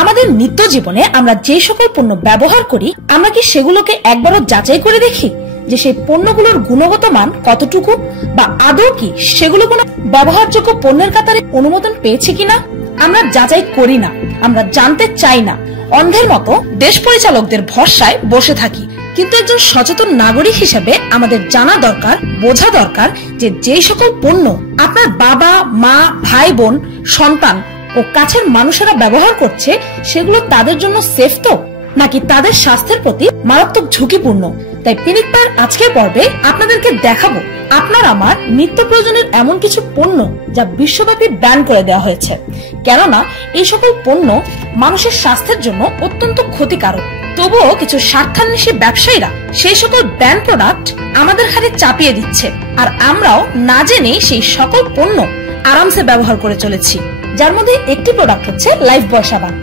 আমাদের নিত্য জীবনে আমরা যে সকল পণ্য ব্যবহার করি, আমরা কি সেগুলোকে একবারও যাচাই করে দেখি যে সেই পণ্যগুলোর গুণগত মান কতটুকু, বা আদৌ কি সেগুলো কোনো ব্যবহারযোগ্য পণ্যের কাতারে অনুমোদন পেয়েছে কিনা? আমরা যাচাই করি না, আমরা জানতে চাই না, অন্ধের মতো দেশ পরিচালকদের ভরসায় বসে থাকি। কিন্তু একজন সচেতন নাগরিক হিসেবে আমাদের জানা দরকার, বোঝা দরকার যে যেই সকল পণ্য আপনার বাবা, মা, ভাই, বোন, সন্তান ও কাছের মানুষেরা ব্যবহার করছে, সেগুলো তাদের জন্য সেফ তো, নাকি তাদের স্বাস্থ্যের প্রতি মারাত্মক ঝুঁকিপূর্ণ। তাই পিনিক পায়ের আজকের পর্বে আপনাদেরকে দেখাবো আপনার আমার নিত্য প্রয়োজনের এমন কিছু পণ্য যা বিশ্বব্যাপী ব্যান করে দেওয়া হয়েছে, কেননা এই সকল পণ্য মানুষের স্বাস্থ্যের জন্য অত্যন্ত ক্ষতিকারক। তবুও কিছু স্বার্থান্বেষী ব্যবসায়ীরা সেই সকল ব্যান প্রোডাক্ট আমাদের হাতে চাপিয়ে দিচ্ছে, আর আমরাও না জেনেই সেই সকল পণ্য আরামসে ব্যবহার করে চলেছি, যার মধ্যে একটি প্রোডাক্ট হচ্ছে লাইফবয় সাবান।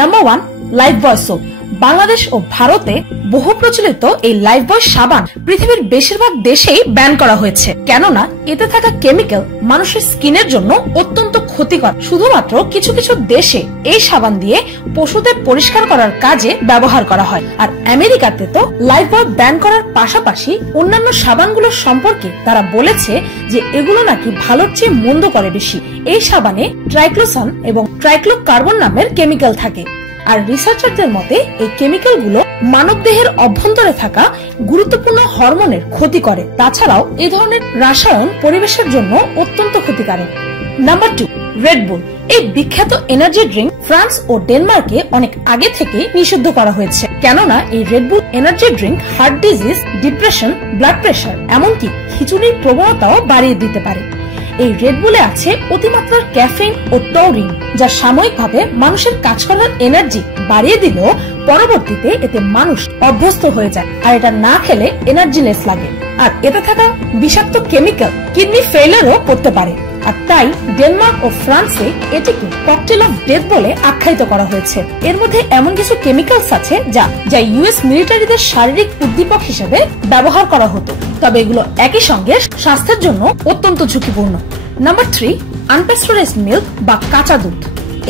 Number 1, Lifebuoy soap. বাংলাদেশ ও ভারতে বহু প্রচলিত এই লাইফবয় সাবান পৃথিবীর বেশিরভাগ দেশেই ব্যান করা হয়েছে, কেননা এতে থাকা কেমিক্যাল মানুষের স্কিনের জন্য অত্যন্ত ক্ষতিকর। শুধুমাত্র কিছু কিছু দেশে এই সাবান দিয়ে পশুদের পরিষ্কার করার কাজে ব্যবহার করা হয়। আর আমেরিকাতে তো লাইফবয় ব্যান করার পাশাপাশি অন্যান্য সাবানগুলোর সম্পর্কে তারা বলেছে যে এগুলো নাকি ভালোর চেয়ে মন্দ করে বেশি। এই সাবানে ট্রাইক্লোসান এবং ট্রাইক্লোকার্বন নামের কেমিক্যাল থাকে, আর রিসার্চারদের মতে এই কেমিক্যাল গুলো মানব দেহের অভ্যন্তরে থাকা গুরুত্বপূর্ণ হরমোনের ক্ষতি করে। তাছাড়াও এই ধরনের রাসায়ন পরিবেশের জন্য অত্যন্ত ক্ষতিকারক। Number 2, Red Bull. এই বিখ্যাত এনার্জি ড্রিঙ্ক ফ্রান্স ও ডেনমার্কে অনেক আগে থেকে নিষিদ্ধ করা হয়েছে, কেননা এই Red Bull energy drink heart disease, depression, blood pressure, এমনকি খিচুড়ির প্রবণতাও বাড়িয়ে দিতে পারে। এই রেডবুলে আছে অতিমাত্রার ক্যাফেইন ও টৌরিন, যা সাময়িকভাবে মানুষের কাজ করার এনার্জি বাড়িয়ে দিলেও পরবর্তীতে এতে মানুষ অভ্যস্ত হয়ে যায়, আর এটা না খেলে এনার্জিলেস লাগে। আর এতে থাকা বিষাক্ত কেমিক্যাল কিডনি ফেইলিয়ারও করতে পারে, আর তাই ডেনমার্ক ও ফ্রান্সে এটিকে ককটেল অফ ডেথ বলে আখ্যায়িত করা হয়েছে। এর মধ্যে এমন কিছু কেমিক্যালস আছে যা ইউএস মিলিটারিদের শারীরিক উদ্দীপক হিসেবে ব্যবহার করা হতো, তবে এগুলো একই সঙ্গে স্বাস্থ্যের জন্য অত্যন্ত ঝুঁকিপূর্ণ। নাম্বার 3, আনপেস্টারাইজড মিল্ক বা কাঁচা দুধ।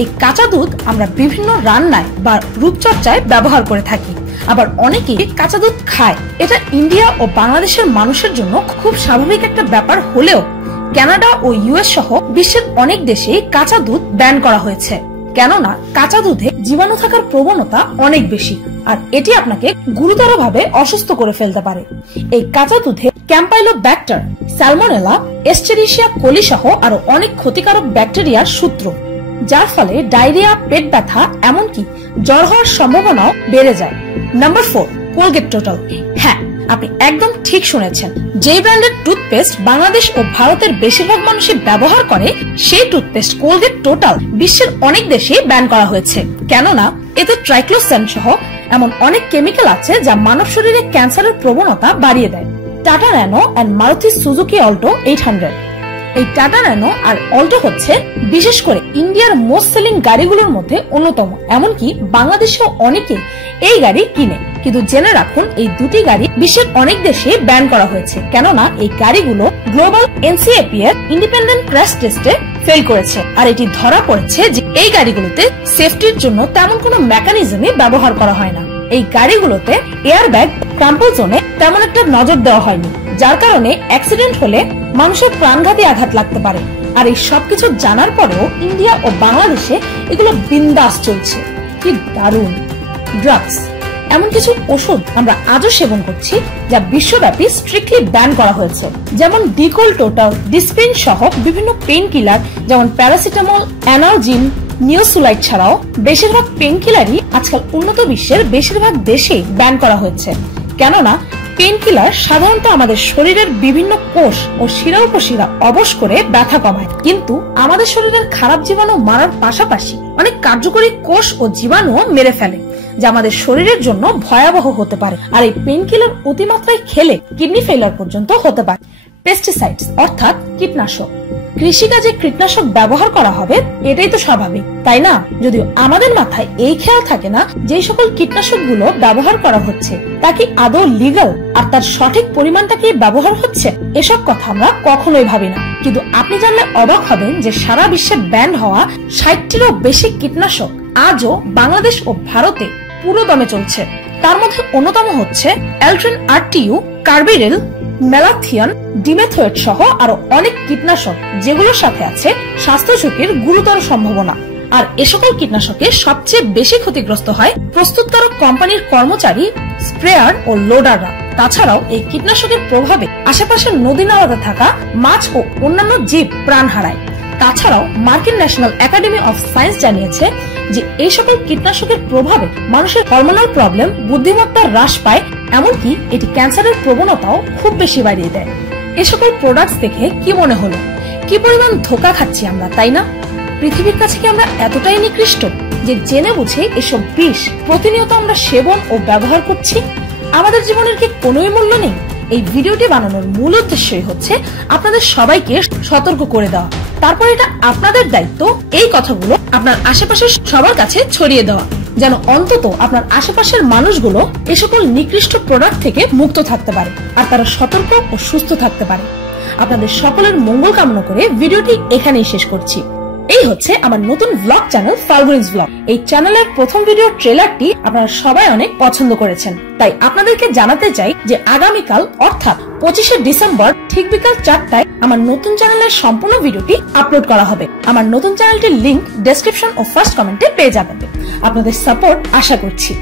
এই কাঁচা দুধ আমরা বিভিন্ন রান্নায় বা রূপচর্চায় ব্যবহার করে থাকি, আবার অনেকেই কাঁচা দুধ খায়। এটা ইন্ডিয়া ও বাংলাদেশের মানুষের জন্য খুব স্বাভাবিক একটা ব্যাপার হলেও কানাডা ও ইউএস সহ বিশ্বের অনেক দেশে কাঁচা দুধ ব্যান করা হয়েছে, কেননা কাঁচা দুধে জীবাণু থাকার প্রবণতা অনেক বেশি, আর এটি আপনাকে গুরুতরভাবে অসুস্থ করে ফেলতে পারে। এই কাঁচা দুধে ক্যাম্পাইলোব্যাক্টার, স্যালমোনেলা, এস্টেরিশিয়া কোলি সহ আরো অনেক ক্ষতিকারক ব্যাকটেরিয়ার সূত্র, যার ফলে ডায়রিয়া, পেট ব্যথা, এমনকি জ্বর হওয়ার সম্ভাবনাও বেড়ে যায়। Number 4, Colgate total. হ্যাঁ, আপনি একদম ঠিক শুনেছেন। যে ব্র্যান্ডের টুথপেস্ট বাংলাদেশ ও ভারতের বেশিরভাগ মানুষই ব্যবহার করে, সেই টুথপেস্ট কোলগেট টোটাল বিশ্বের অনেক দেশে ব্যান করা হয়েছে, কেননা এতে ট্রাইক্লোসান সহ এমন অনেক কেমিক্যাল আছে যা মানব শরীরে ক্যান্সারের প্রবণতা বাড়িয়ে দেয়। Tata Nano and Maruti Suzuki Alto 800। এই টাটা ন্যানো আর অল্টো হচ্ছে বিশেষ করে ইন্ডিয়ার মোস্ট সেলিং গাড়িগুলোর মধ্যে অন্যতম, এমনকি বাংলাদেশেও অনেকে এই গাড়ি কিনে। কিন্তু জেনে রাখুন, এই দুটি গাড়ি বিশ্বের অনেক দেশে ব্যান করা হয়েছে, কেননা এই গাড়িগুলো গ্লোবাল এনসিএপি এর ইন্ডিপেন্ডেন্ট ক্র্যাশ টেস্টে ফেল করেছে, আর এটি ধরা পড়েছে যে এই গাড়িগুলোতে সেফটির জন্য তেমন কোনো মেকানিজমই ব্যবহার করা হয় না। এই গাড়িগুলোতে এয়ারব্যাগ, ক্রাম্পল জোনে তেমন একটা নজর দেওয়া হয়নি, যার কারণে অ্যাক্সিডেন্ট হলে মানুষের প্রাণঘাতী আঘাত লাগতে পারে। আর এই সবকিছু জানার পরেও ইন্ডিয়া ও বাংলাদেশে এগুলো বিন্দাস চলছে। কি দারুণ! ড্রাগস, এমন কিছু ওষুধ আমরা আজও সেবন করছি যা বিশ্বব্যাপী স্ট্রিক্টলি ব্যান করা হয়েছে, যেমন ডিকোল টোটাল, ডিসপিন সহ বিভিন্ন পেইন কিলার যেমন প্যারাসিটামল, অ্যানালজিন, নিওসুলাইট ছাড়াও বেশিরভাগ পেইন কিলারই আজকাল উন্নত বিশ্বের বেশিরভাগ দেশেই ব্যান করা হয়েছে, কেননা পেইন কিলার সাধারণত আমাদের শরীরের বিভিন্ন কোষ ও শিরা উপশিরা অবশ করে ব্যথা কমায়, কিন্তু আমাদের শরীরের খারাপ জীবাণু মারার পাশাপাশি অনেক কার্যকরী কোষ ও জীবাণু মেরে ফেলে, যা আমাদের শরীরের জন্য ভয়াবহ হতে পারে। আর এই পেইন কিলার অতিমাত্রায় খেলে কিডনি ফেলিয়ার পর্যন্ত হতে পারে। পেস্টিসাইডস অর্থাৎ কীটনাশক, কৃষিকাজে কীটনাশক ব্যবহার করা হবে, এটাই তো স্বাভাবিক, তাই না? যদিও আমাদের মাথায় এই খেয়াল থাকে না যে সকল কীটনাশক গুলো ব্যবহার করা হচ্ছে তা কি আদৌ লিগ্যাল, আর তার সঠিক পরিমাণটা কি ব্যবহার হচ্ছে, এসব কথা আমরা কখনোই ভাবি না। কিন্তু আপনি জানলে অবাক হবেন যে সারা বিশ্বে ব্যান হওয়া 60টিরও বেশি কীটনাশক আজও বাংলাদেশ ও ভারতে পুরো দমে চলছে। তার মধ্যে অন্যতম হচ্ছে অ্যালট্রেন RTU, কার্বিরেল, মেলাথিয়ন, ডিমেথোয়েট সহ আরো অনেক কীটনাশক, যেগুলোর সাথে আছে স্বাস্থ্য ঝুঁকির গুরুতর সম্ভাবনা। আর এ সকল কীটনাশকে সবচেয়ে বেশি ক্ষতিগ্রস্ত হয় প্রস্তুতকারক কোম্পানির কর্মচারী, স্প্রেয়ার ও লোডাররা। তাছাড়াও এই কীটনাশকের প্রভাবে আশেপাশের নদী নালাতে থাকা মাছ ও অন্যান্য জীব প্রাণ হারায়। তাছাড়াও মার্কিন ন্যাশনাল একাডেমি অফ সায়েন্স জানিয়েছে যে এই সকল কীটনাশকের প্রভাবে মানুষের হরমোনাল প্রবলেম, বুদ্ধিমত্তা হ্রাস পায়, এমনকি এটি ক্যান্সারের প্রবণতাও খুব বেশি বাড়িয়ে দেয়। এ সকল প্রোডাক্টস দেখে কি মনে হলো? কি পরিমাণ ধোঁকা খাচ্ছি আমরা, তাই না? পৃথিবীর কাছে কি আমরা এতটাই নিকৃষ্ট যে জেনে বুঝে এসব বিষ প্রতিনিয়ত আমরা সেবন ও ব্যবহার করছি? আমাদের জীবনের কি কোনোই মূল্য নেই? এই ভিডিওটি বানানোর মূল উদ্দেশ্যই হচ্ছে আপনাদের সবাইকে সতর্ক করে দেওয়া। তারপর এটা আপনাদের দায়িত্ব এই কথাগুলো আপনার আশেপাশের সবার কাছে ছড়িয়ে দেওয়া, যেন অন্তত আপনার আশেপাশের মানুষগুলো এ সকল নিকৃষ্ট প্রোডাক্ট থেকে মুক্ত থাকতে পারে আর তারা সতর্ক ও সুস্থ থাকতে পারে। আপনাদের সকলের মঙ্গল কামনা করে ভিডিওটি এখানেই শেষ করছি। এই হচ্ছে আমার নতুন ব্লগ চ্যানেল ফাল্গুনিস ব্লগ। এই চ্যানেলের প্রথম ভিডিও ট্রেলারটি আপনারা সবাই অনেক পছন্দ করেছেন, তাই আপনাদেরকে জানাতে চাই যে আগামীকাল অর্থাৎ 25শে ডিসেম্বর ঠিক বিকাল 4টায় আমার নতুন চ্যানেলের সম্পূর্ণ ভিডিওটি আপলোড করা হবে। আমার নতুন চ্যানেলটির লিংক ডেসক্রিপশন ও ফার্স্ট কমেন্টে পেয়ে যাবেন। আপনাদের সাপোর্ট আশা করছি।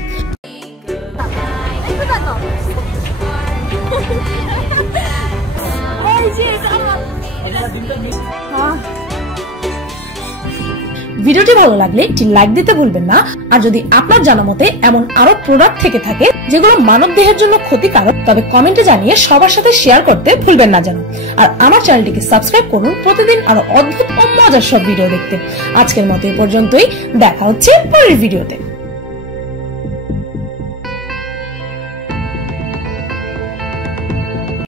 ভিডিওটি ভালো লাগলে একটি লাইক দিতে ভুলবেন না। আর যদি আপনার জানা মতে এমন আরো প্রোডাক্ট থেকে থাকে যেগুলো মানব দেহের জন্য ক্ষতিকারক, তবে কমেন্টে জানিয়ে সবার সাথে শেয়ার করতে ভুলবেন না যেন। আর আমার চ্যানেলটিকে সাবস্ক্রাইব করুন প্রতিদিন আরো অদ্ভুত ও মজার সব ভিডিও দেখতে। আজকের মতো এই পর্যন্তই, দেখা হচ্ছে পরের ভিডিওতে।